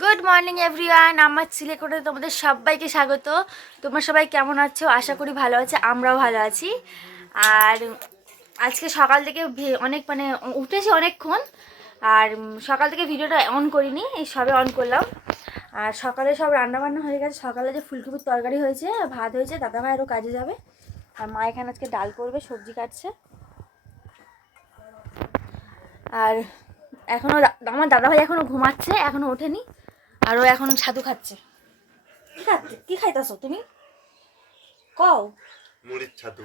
Good morning everyone, আমার সিলেকোটে তোমাদের সবাইকে স্বাগত। তোমরা সবাই কেমন আছো? আশা করি ভালো আছে, আমরাও ভালো আছি। আর আজকে সকাল থেকে অনেক উঠেছি অনেকক্ষণ। আর সকাল থেকে ভিডিওটা অন করিনি, এই সবে অন করলাম। আর সকালে সব রান্নাবান্না হয়ে গেছে। সকালে যে ফুলকপির তরকারি হয়েছে, ভাত হয়েছে, দাদাভাই আরও কাজে যাবে। আর মা এখানে আজকে ডাল করবে, সবজি কাটছে। আর এখনও আমার দাদাভাই এখনও ঘুমাচ্ছে, এখনও ওঠেনি। আর ও এখন ছাতু খাচ্ছে। কি খাইতেছো তুমি? কও। মুড়ির ছাতু।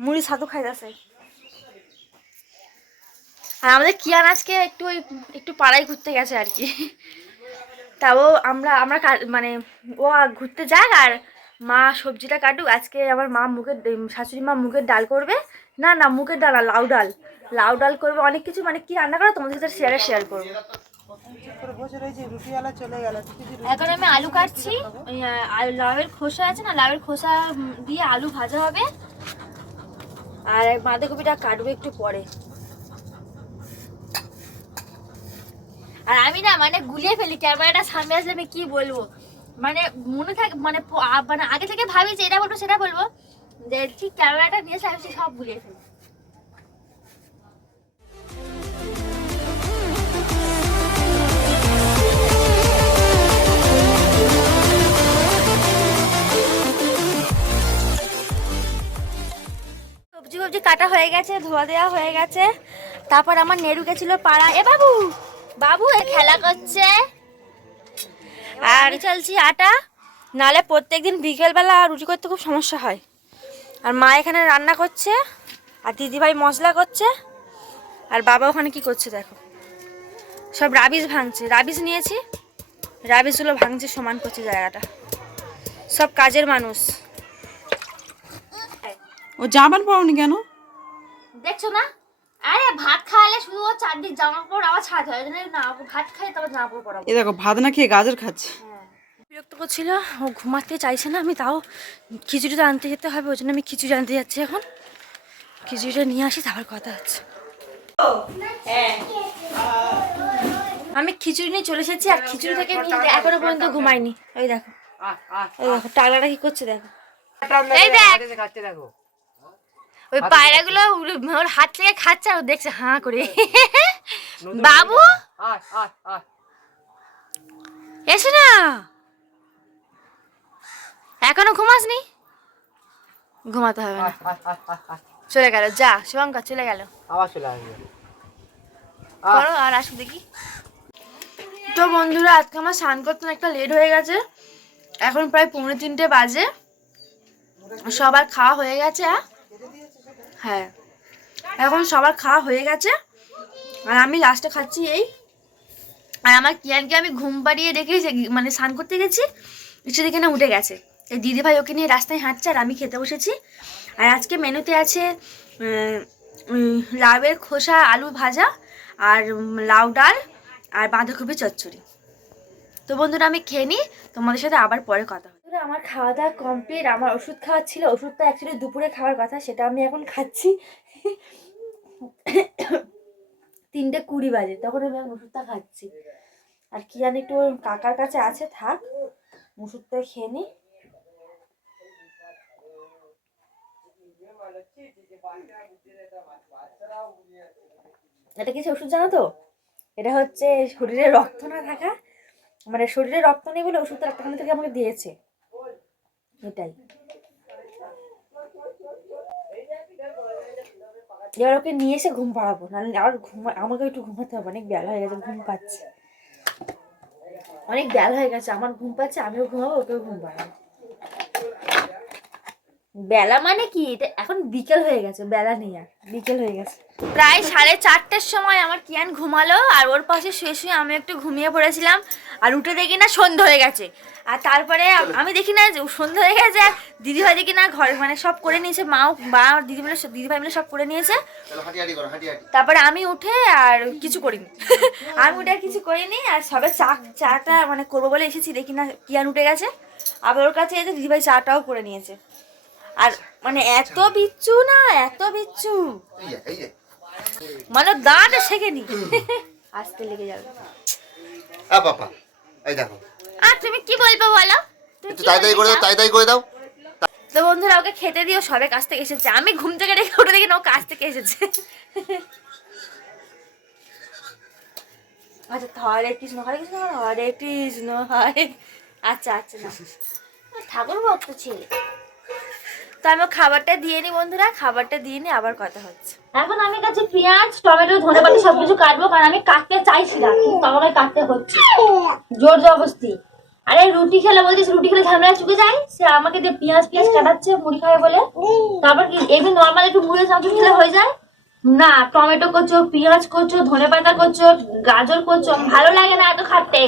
মুড়ি ছাতু খাইতেছে। আর আমাদের কিয়ান আজকে একটু পাড়ায় ঘুরতে গেছে আর কি। তাও আমরা আমরা মানে ও ঘুরতে যাক আর মা সবজিটা কাটুক। আজকে আমার মা শাশুড়ি মা মুগের ডাল করবে। না না, মুগের ডাল না, লাউ ডাল। লাউ ডাল করবে, অনেক কিছু মানে কি রান্না করে তোমাদের সাথে শেয়ার করবো। এখন আমি আলু কাটছি। লাউয়ের খোসা আছে না, লাউয়ের খোসা দিয়ে আলু ভাজা হবে। আর বাঁধাকপিটা কাটবো একটু পরে। আর আমি না গুলিয়ে ফেলি, ক্যামেরাটা সামনে আসলে আমি কি বলবো, মনে থাকে মানে আগে থেকে ভাবি যে এটা বলবো সেটা বলবো, যে ঠিক ক্যামেরাটা নিয়ে আসলে আমি সব গুলিয়ে ফেলি। সবজি কাটা হয়ে গেছে, ধোয়া দেওয়া হয়ে গেছে। তারপর আমার নেরু গেছিল পাড়া। এ বাবু, বাবু এ খেলা করছে। আর আমি চলছি আটা, নালে প্রত্যেকদিন বিকেলবেলা রুটি করতে খুব সমস্যা হয়। আর মা এখানে রান্না করছে, আর দিদিভাই মশলা করছে, আর বাবা ওখানে কি করছে দেখো, সব রাবিশ ভাঙছে। রাবিশ নিয়েছি, রাবিশগুলো ভাঙছে, সমান করছে জায়গাটা। সব কাজের মানুষ। ও জামা পরনি কেন? দেখছো না? আরে ভাত খাওয়ালে শুধু ও চারদিক জামা কাপড় আবার ছাড়তে হয় না, ভাত খাই তারপর জামা কাপড় পরাবো। এই দেখো ভাত না খেয়ে গাজর খাচ্ছে। বিরক্ত করছিল, ও ঘুমাতে চাইছে না। আমি তাও খিচুড়িটা আনতে যেতে হবে, ওই জন্য আমি খিচুড়ি আনতে যাচ্ছি। এখন খিচুড়িটা নিয়ে আসি, তারপর কথা হচ্ছে। আমি খিচুড়ি নিয়ে চলে এসেছি, আর খিচুড়ি থেকে এখনো পর্যন্ত ঘুমাইনি। এই দেখো, এই দেখো টাগলাটা কি করছে দেখো। এই দেখ, ওই পায়রাগুলো ওর হাত থেকে খাচ্ছে, আর দেখছে হাঁ করে। বাবু এসো না, এখনো ঘুমাসনি? ঘুমাতে হবে না, চলে গেল। যা শুভঙ্কর, চলে গেল। আবার চলে আসবে। করো আর আসো দেখি। তো বন্ধুরা, আজকে আমার স্নান করতে একটা লেট হয়ে গেছে। এখন প্রায় 2:45 বাজে। সবার খাওয়া হয়ে গেছে। হ্যাঁ, এখন সবার খাওয়া হয়ে গেছে, আর আমি লাস্টে খাচ্ছি এই। আর আমার কিয়ানকে আমি ঘুম পাড়িয়ে রেখে স্নান করতে গেছি, এসে দেখে না উঠে গেছে। এই দিদিভাই ওকে নিয়ে রাস্তায় হাঁটছে, আর আমি খেতে বসেছি। আর আজকে মেনুতে আছে লাউয়ের খোসা আলু ভাজা, আর লাউ ডাল, আর বাঁধাকপি চচ্চড়ি। তো বন্ধুরা, আমি খেয়ে নিই, তোমাদের সাথে আবার পরে কথা হবে। আমার খাওয়া দাওয়া কমপ্লিট। আমার ওষুধ খাওয়ার ছিল, ওষুধটা অ্যাকচুয়ালি দুপুরে খাওয়ার কথা, সেটা আমি এখন খাচ্ছি। 3:20 বাজে, তখন আমি এখন ওষুধটা খাচ্ছি। আর কি জানি একটু কাকার কাছে আছে, থাক ওষুধটা খেয়ে নিই। এটা কিছু ওষুধ জানো তো, এটা হচ্ছে শরীরে রক্ত না থাকা, শরীরে রক্ত নেই বলে ওষুধটা ডাক্তারখানা থেকে আমাকে দিয়েছে, এটাই। এবার ওকে নিয়ে এসে ঘুম পাড়াবো, নাহলে আর আমাকে একটু ঘুমাতে হবে, অনেক বেলা হয়ে গেছে, ঘুম পাচ্ছে, অনেক বেলা হয়ে গেছে, আমার ঘুম পাচ্ছে, আমিও ঘুমাবো, ওকেও ঘুম পাড়াবো। বেলা মানে কি, এটা এখন বিকেল হয়ে গেছে, বেলা নেই আর, বিকেল হয়ে গেছে। প্রায় 4:30টার সময় আমার কিয়ান ঘুমালো, আর ওর পাশে শুয়ে শুয়ে আমি একটু ঘুমিয়ে পড়েছিলাম। আর উঠে দেখি না সন্ধ্যা হয়ে গেছে। আর তারপরে আমি দেখি না যে সন্ধ্যা হয়ে গেছে, আর দিদিভাই দেখি না ঘর সব করে নিয়েছে, দিদিভাই মিলে সব করে নিয়েছে। তারপরে আমি উঠে আর কিছু করিনি। আমি উঠে আর কিছু করিনি, আর সবে চাটা করবো বলে এসেছি, দেখি না কিয়ান উঠে গেছে। আবার ওর কাছে এসে দিদিভাই চাটাও করে নিয়েছে। আর এত বিচ্ছু না, এত বিচ্ছু, মানে দাঁত শেখেনি আসতে লেগে যাবে। পাপা এই দেখো, আর তুমি কি বলবে বলো? তুমি একটু কি তাড়াতাড়ি করে বলতে দাও, চাও? তাড়াতাড়ি করে দাও। তো বন্ধুরা ওকে খেতে দিও, সবে কাছ থেকে এসেছে। আমি ঘুম থেকে রেখে উঠে দেখি না ও কাছ থেকে এসেছে। আচ্ছা হরে কৃষ্ণ হরে কৃষ্ণ হরে কৃষ্ণ হরে। আচ্ছা আচ্ছা না ঠাকুর ভক্ত ছেলে। তো আমি খাবারটা দিয়ে নি বন্ধুরা, খাবারটা দিয়ে নি আবার কথা হচ্ছে। এখন আমি কাছে পেঁয়াজ টমেটো ধনেপাতা সবকিছু কাটবো, কারণ আমি কাটতে চাইছি না কিন্তু আমাকে কাটতে হচ্ছে জোর জবরদস্তি। আরে রুটি খেলে বলছিস, রুটি খেলে ঝামেলা চুকে যায়, সে আমাকে দিয়ে পেঁয়াজ কাটাচ্ছে মুড়ি খাবে বলে। তারপর কি এমনি নর্মাল একটু মুড়ি চামচ খেলে হয়ে যায় না, টমেটো করছো, পেঁয়াজ করছো, ধনেপাতা করছো, গাজর করছো, ভালো লাগে না এত খাটতে।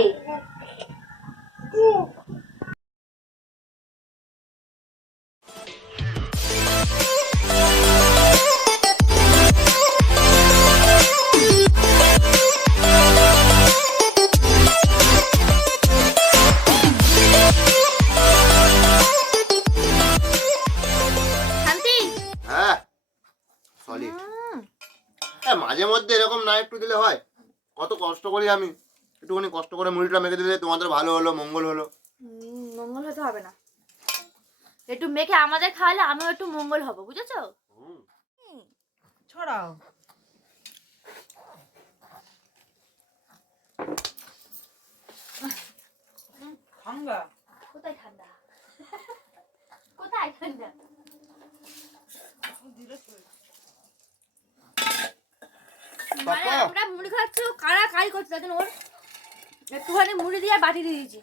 শান্তি হ্যাঁ সলিড। মাঝে মধ্যে এরকম না একটু দিলে হয়? কত কষ্ট করি আমি, একটুখানি কষ্ট করে মুড়িটা মেখে দিলে তোমাদের ভালো হলো, মঙ্গল হলো। মঙ্গল হতে হবে না, একটু মেখে আমাদের খাওয়ালে আমিও একটু মঙ্গল হব, বুঝেছো? ছড়াও। ঠান্ডা। কোথায় ঠান্ডা? কোথায় ঠান্ডা? মানে আমরা মুড়ি খাচ্ছি, ও কারা কারি করছে, তার জন্য ওর একটুখানি মুড়ি দিয়ে বাটি দিয়ে দিয়েছি।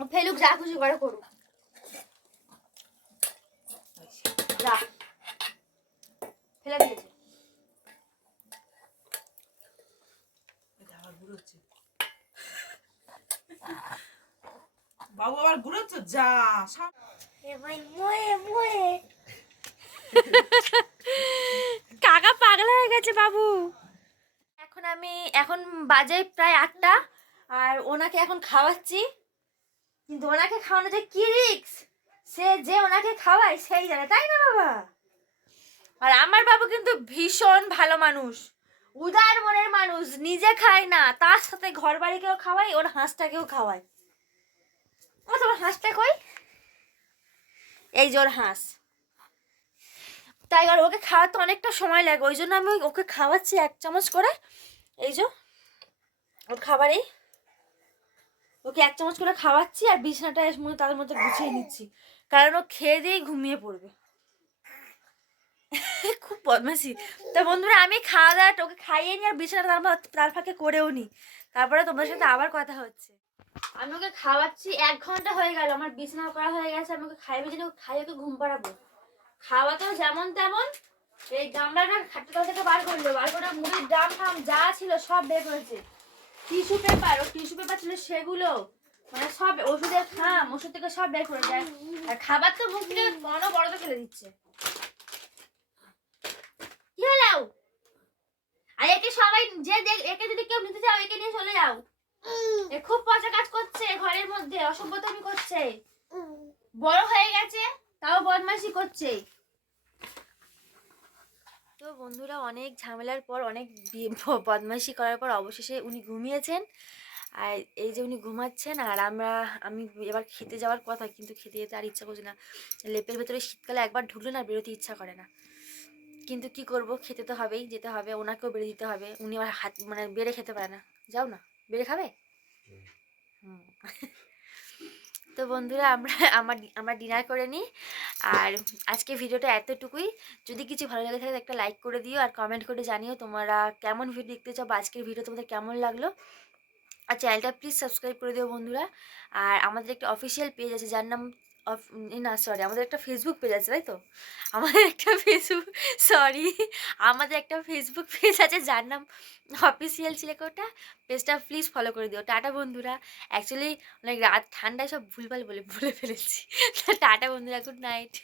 ও ফেলুক, যা খুশি করে করুক, যা ফেলে দিয়েছে। বাবু আবার ঘুরোচ্ছ যা। কাকা পাগলা হয়ে গেছে বাবু। এখন বাজে প্রায় 8টা, আর ওনাকে এখন খাওয়াচ্ছি। কিন্তু ওনাকে খাওয়ানো যে কি রিস্ক, সে যে ওনাকে খাওয়ায় সেই জানে, তাই না বাবা? আর আমার বাবু কিন্তু ভীষণ ভালো মানুষ, উদার মনের মানুষ, নিজে খায় না, তার সাথে ঘর বাড়িকেও খাওয়ায়, ওর হাঁসটাকেও খাওয়ায়। ও তোমার হাঁসটা কই? এই যে ওর হাঁস। তাই আর ওকে খাওয়াতে অনেকটা সময় লাগে, ওই জন্য আমি ওকে খাওয়াচ্ছি 1 চামচ করে। এই যে ওর খাবারে ওকে 1 চামচ করে খাওয়াচ্ছি, আর বিছানাটা তাদের মধ্যে গুছিয়ে নিচ্ছি, কারণ ও খেয়ে দিয়েই ঘুমিয়ে পড়বে। খুব বদমাসি। তা বন্ধুরা আমি খাওয়া দাওয়া ওকে খাইয়ে নি, আর বিছানাটা তার ফাঁকে করেও নি, তারপরে তোমার সাথে আবার কথা হচ্ছে। আমি ওকে খাওয়াচ্ছি 1 ঘন্টা হয়ে গেল, আমার বিছানা করা হয়ে গেছে। আমি ওকে খাইয়ে জন্য খাইয়ে ওকে ঘুম পাড়াবো। খাওয়া তো যেমন তেমন, এই গামলাটা খাটটা থেকে বার করে মুড়ির ড্রাম ফাম যা ছিল সব বের করেছে। টিস্যু পেপার ছিল সেগুলো, মানে সব ওষুধের খাম, ওষুধ থেকে সব বের করে দেয়। আর খাবার তো মুখ থেকে বড় বড় ফেলে দিচ্ছে। কি হলো? আর একে সবাই একে যদি কেউ নিতে চাও, একে নিয়ে চলে যাও। এ খুব পচা কাজ করছে, ঘরের মধ্যে অসভ্যতামি করছে, বড় হয়ে গেছে তাও বদমাইশি করছে। তো বন্ধুরা অনেক ঝামেলার পর, অনেক বদমাইশি করার পর অবশেষে উনি ঘুমিয়েছেন। আর এই যে উনি ঘুমাচ্ছেন, আর আমি এবার খেতে যাওয়ার কথা, কিন্তু খেতে যেতে আর ইচ্ছা করছে না। লেপের ভেতরে শীতকালে একবার ঢুকলে না বেরোতে ইচ্ছা করে না, কিন্তু কি করব, খেতে তো হবেই, যেতে হবে, ওনাকেও বেড়ে দিতে হবে। উনি আবার হাত মানে বেড়ে খেতে পারে না। যাও না, বেড়ে খাবে। তো বন্ধুরা আমরা ডিনার করে নিই, আর আজকে ভিডিওটা এতটুকুই। যদি কিছু ভালো লাগে থাকে একটা লাইক করে দিও, আর কমেন্ট করে জানিও তোমরা কেমন ভিডিও দেখতে চাও, বা আজকের ভিডিও তোমাদের কেমন লাগলো। আর চ্যানেলটা প্লিজ সাবস্ক্রাইব করে দিও বন্ধুরা। আর আমাদের একটা অফিসিয়াল পেজ আছে, যার নাম আমাদের একটা ফেসবুক পেজ আছে, তাই তো? আমাদের একটা ফেসবুক পেজ আছে, যার নাম অফিসিয়াল চিলেকোঠা। পেজটা প্লিজ ফলো করে দিও। টাটা বন্ধুরা। অ্যাকচুয়ালি অনেক রাত ঠান্ডায় সব ভুলভাল বলে ফেলেছি। টাটা বন্ধুরা, গুড নাইট।